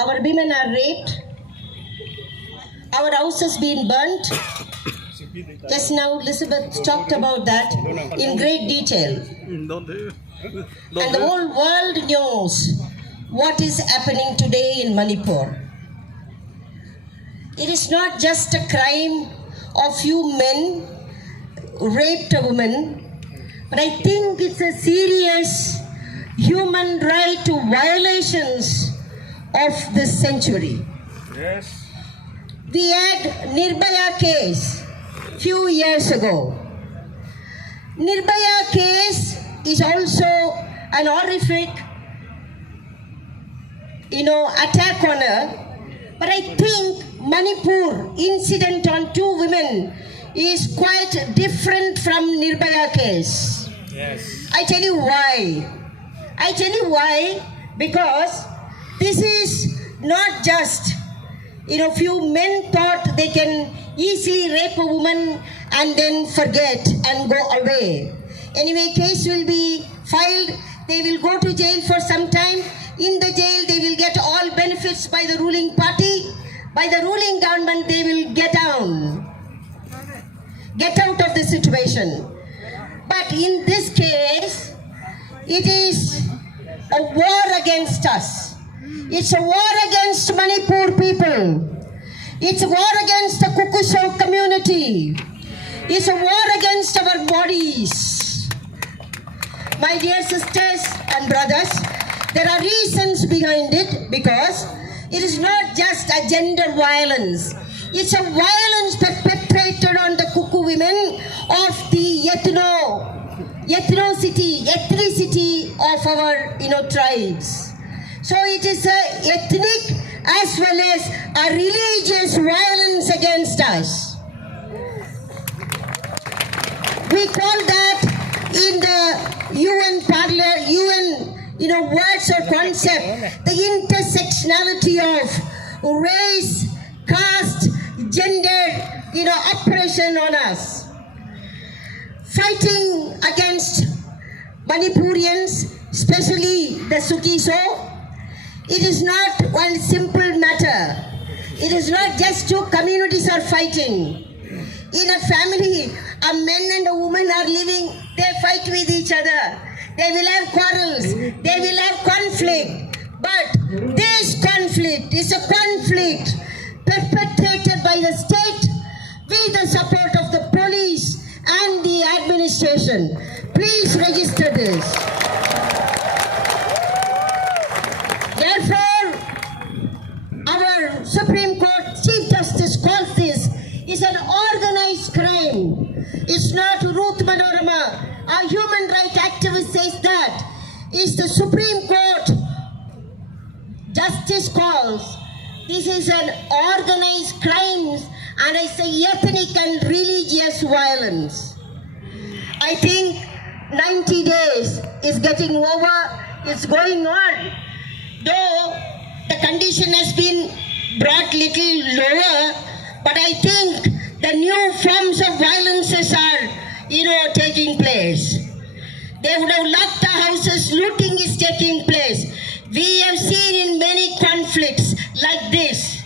our women are raped, our house has been burnt. Just now Elizabeth talked about that in great detail. And the whole world knows what is happening today in Manipur. It is not just a crime of few men raped a woman, but I think it's a serious human right violations of this century. Yes. We had Nirbhaya case few years ago. Nirbhaya case is also an horrific, attack on her. But I think Manipur incident on two women is quite different from Nirbhaya case. Yes. I tell you why. Because this is not just, few men thought they can easily rape a woman and then forget and go away. Anyway, case will be filed. They will go to jail for some time. In the jail, they will get all benefits by the ruling party. By the ruling government, they will get out of the situation. But in this case, it is a war against us. It's a war against Manipur people. It's a war against the Kukusho community. It's a war against our bodies. My dear sisters and brothers, there are reasons behind it, because it is not just a gender violence. It's a violence perpetrated on the Kuku women of the ethnicity of our tribes. So it is a ethnic as well as a religious violence against us. We call that in the UN words or concept, the intersectionality of race, caste, gender, oppression on us. Fighting against Manipurians, especially the Sukiso, it is not one simple matter. It is not just two communities are fighting. In a family, a man and a woman are living, they fight with each other. They will have quarrels, they will have conflict. But this conflict is a conflict perpetrated by the state with the support of the police and the administration. Please register this. Therefore, our Supreme Court Chief Justice calls this is an organized crime. It's not Ruth Manorama. Our human rights activist says that. It's the Supreme Court Justice calls. This is an organized crime, and I say ethnic and religious violence. I think 90 days is getting over. It's going on. Though the condition has been brought little lower, but I think the new forms of violences are, taking place. They would have locked the houses, looting is taking place. We have seen in many conflicts like this.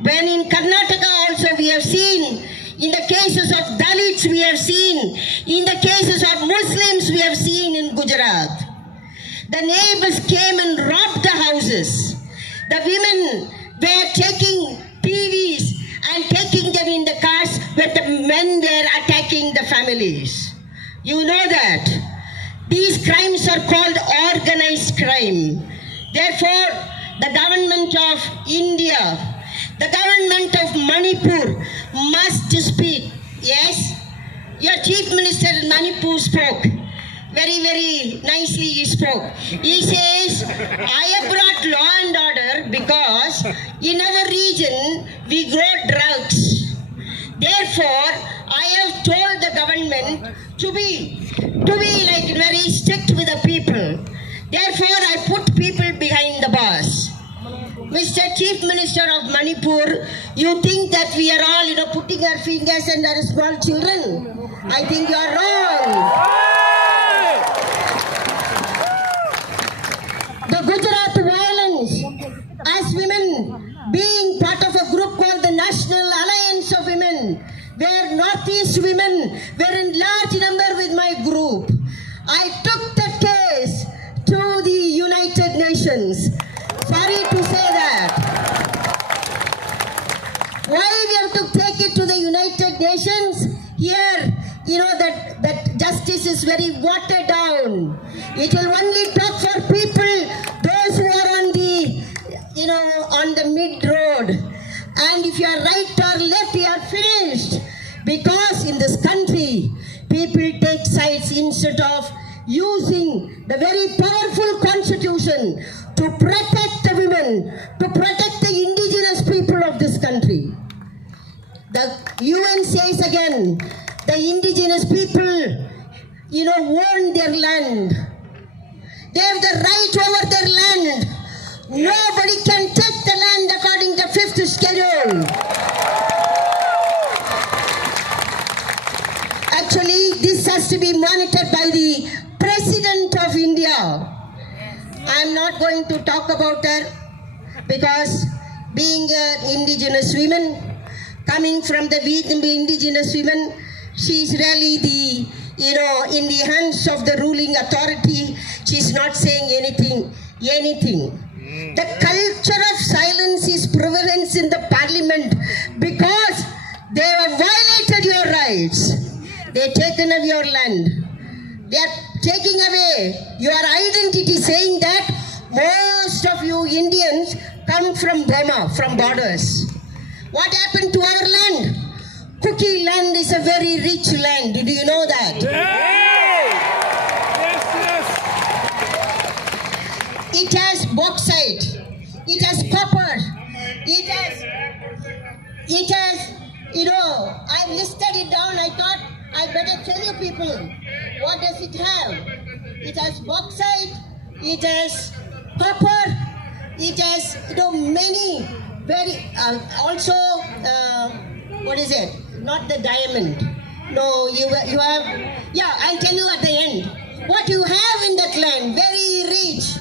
When in Karnataka also we have seen, in the cases of Dalits we have seen, in the cases of Muslims we have seen in Gujarat. The neighbors came and robbed the houses. The women were taking TVs and taking them in the cars, where the men were attacking the families. You know that. These crimes are called organized crime. Therefore, the government of India, the government of Manipur must speak. Yes, your Chief Minister in Manipur spoke. Very, very nicely he spoke. He says, I have brought law and order because in our region we grow drugs. Therefore, I have told the government to be like very strict with the people. Therefore, I put people behind the bars. Mr. Chief Minister of Manipur, you think that we are all, putting our fingers and our small children? I think you are wrong. The Gujarat violence, as women being part of a group called the National Alliance of Women, where Northeast women were in large number with my group. I took the case to the United Nations. Sorry to say that. Why we have to take it to the United Nations? Here, that justice is very watered down. It will only talk for people, those who are on the mid road. And if you are right or left, you are finished. Because in this country, people take sides instead of using the very powerful constitution to protect the women, to protect the indigenous people of this country. The UN says again, the indigenous people, own their land. They have the right over their land. Nobody can take the land according to 5th schedule. Actually, this has to be monitored by the President of India. I am not going to talk about her because being an indigenous woman, coming from the indigenous women, she is really in the hands of the ruling authority. She is not saying anything. The culture of silence is prevalent in the parliament because they have violated your rights. They have taken away your land. They are taking away your identity, saying that most of you Indians come from Burma, from borders. What happened to our land? Kuki land is a very rich land. Did you know that? Yes. It has bauxite. It has copper. It has, I listed it down. I thought I better tell you people. What does it have? It has bauxite. It has copper. It has, many very, also, what is it? Not the diamond. No, you have, I'll tell you at the end. What you have in that land, very rich.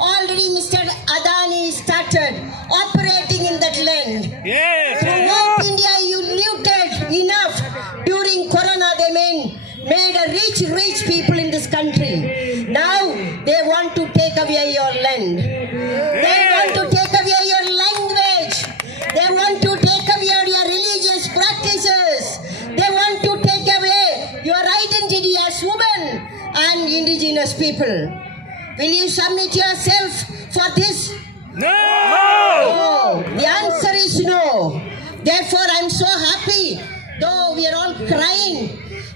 Already Mr. Adani started operating in that land. Yes. Throughout India, you looted enough. During Corona, they made a rich people in this country. Now, they want to take away your land. They want to take away your language. They want to take away your religious practices. They want to take away your identity as women and indigenous people. Will you submit yourself for this? No! No! The answer is no. Therefore, I'm so happy, though we are all crying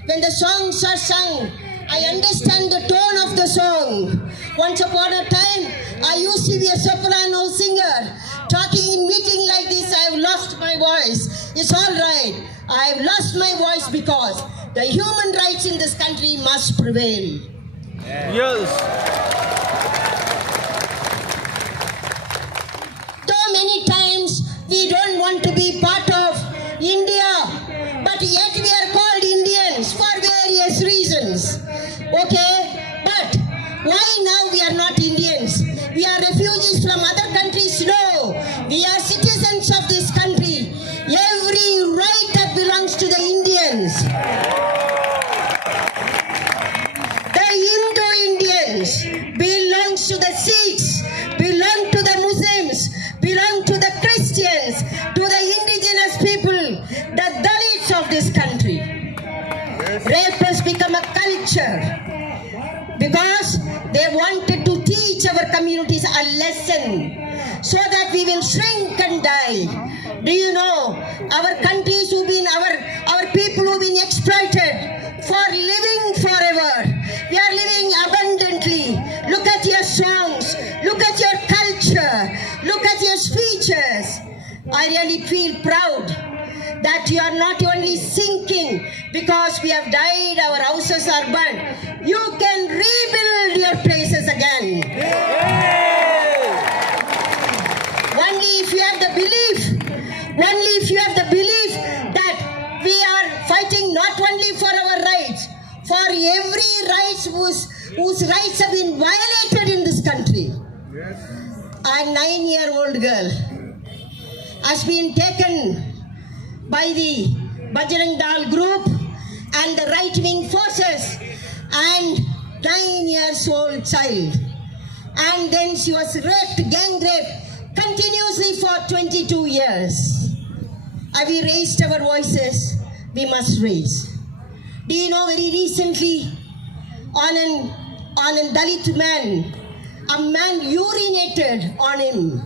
when the songs are sung. I understand the tone of the song. Once upon a time, I used to be a soprano singer. Talking in meeting like this, I have lost my voice. It's all right. I have lost my voice because the human rights in this country must prevail. Yes. Though many times we don't want to be part of India, but yet we are called Indians for various reasons. Okay? But why now we are not Indians? We are refugees from other countries? No. We are citizens of this country. Every right that belongs to the Indians. The Indo-Indians belongs to the Sikhs, belong to the Muslims, belong to the Christians, to the indigenous people, the Dalits of this country. Rape has become a culture because they wanted to teach our communities a lesson so that we will shrink and die. Do you know our countries who've been, our people who've been exploited for living forever. We are living abundantly. Look at your songs, look at your culture, look at your speeches. I really feel proud that you are not only sinking because we have died, our houses are burned. You can rebuild your places again. Only if you have the belief, that we are fighting not only for our rights, for every rights whose rights have been violated in this country. A 9-year-old girl, has been taken by the Bajrang Dal group and the right-wing forces and 9-year-old child. And then she was raped, gang raped, continuously for 22 years. Have we raised our voices? We must raise. Do you know, very recently on a Dalit man, a man urinated on him,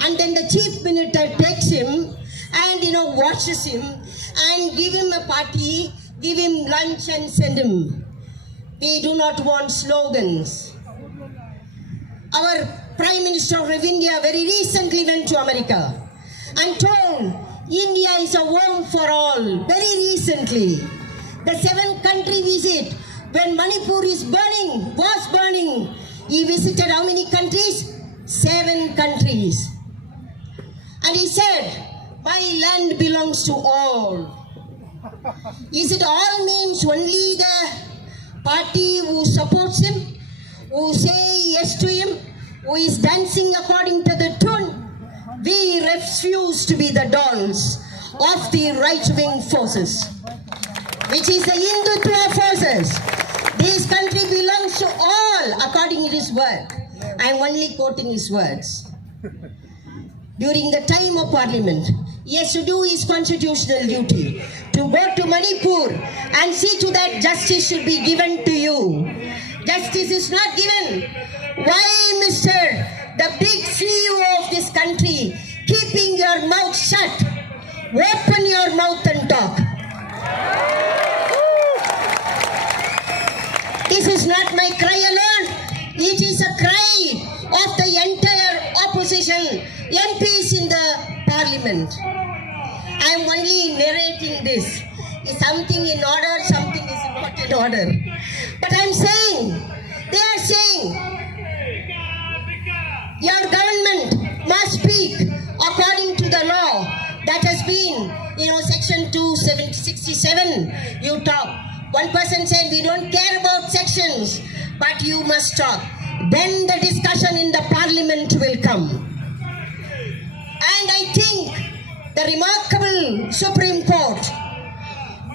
and then the chief minister takes him and washes him and give him a party, give him lunch and send him. We do not want slogans. Our Prime Minister of India very recently went to America and told India is a home for all. Very recently, the 7-country visit, when Manipur was burning, he visited how many countries? 7 countries. And he said, my land belongs to all. Is it all means only the party who supports him, who say yes to him, who is dancing according to the tune? We refuse to be the dolls of the right-wing forces, which is the Hindutva forces. This country belongs to all, according to his word. I am only quoting his words. During the time of parliament, he has to do his constitutional duty to go to Manipur and see to that justice should be given to you. Justice is not given. Why, Mr. the big CEO of this country, keeping your mouth shut? Open your mouth and talk. This is not my cry alone. It is a cry of the entire opposition MPs in the parliament. I am only narrating this. Is something in order, something is not in order. But I am saying, they are saying, your government must speak according to the law that has been, section 267, you talk. One person said, we don't care about sections, but you must talk. Then the discussion in the parliament will come. And I think the remarkable Supreme Court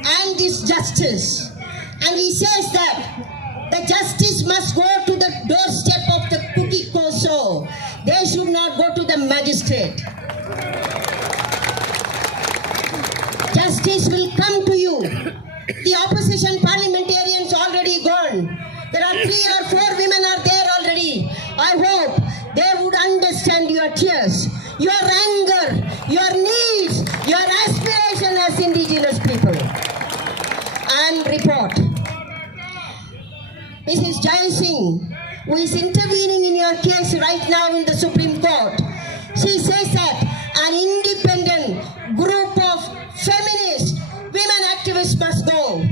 and this justice, and he says that the justice must go to the doorstep of the cookie koso. They should not go to the magistrate. Justice will come to you. The opposition parliamentarians already gone. There are 3 or 4 women are there already. I hope they would understand your tears, your anger, your needs, your aspiration as indigenous people. And report. Mrs. Jai Singh, who is intervening in your case right now in the Supreme Court, she says that an independent group of feminist women activists must go.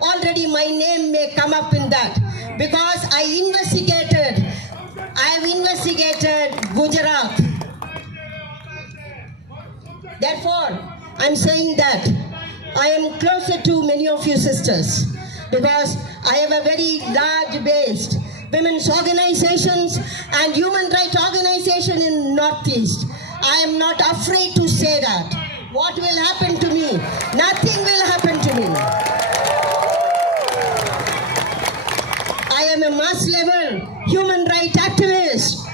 Already my name may come up in that because I have investigated Gujarat. Therefore, I'm saying that I am closer to many of you sisters because I have a very large based women's organizations and human rights organization in Northeast. I am not afraid to say that. What will happen to me? Nothing will happen to me. I am a mass level human rights activist.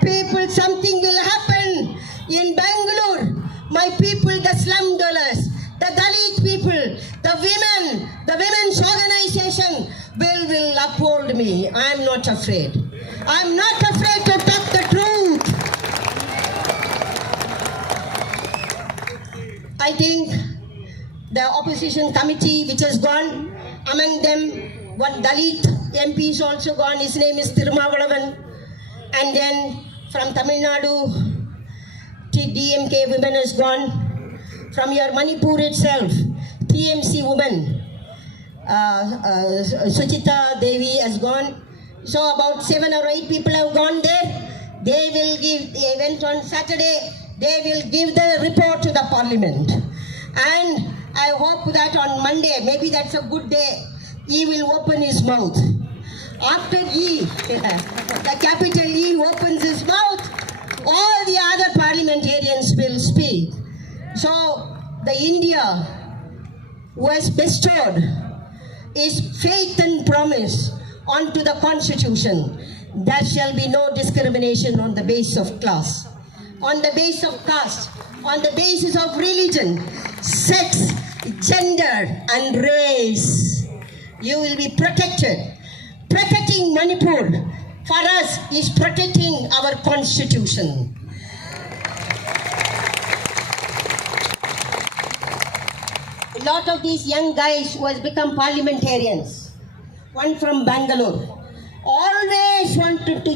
People, something will happen in Bangalore. My people, the slum dwellers, the Dalit people, the women's organization will uphold me. I am not afraid. I am not afraid to talk the truth. I think the opposition committee which has gone, among them one Dalit MP is also gone, his name is Tirumavalavan. And then from Tamil Nadu, DMK women has gone. From your Manipur itself, TMC woman, Suchita Devi has gone. So about 7 or 8 people have gone there. They went on Saturday, they will give the report to the parliament. And I hope that on Monday, maybe that's a good day, he will open his mouth. After he, the capital E opens his mouth, all the other parliamentarians will speak. So the India was bestowed is faith and promise onto the Constitution. There shall be no discrimination on the basis of class, on the basis of caste, on the basis of religion, sex, gender and race. You will be protected. Protecting Manipur for us is protecting our Constitution. A lot of these young guys who has become parliamentarians, one from Bangalore, always wanted to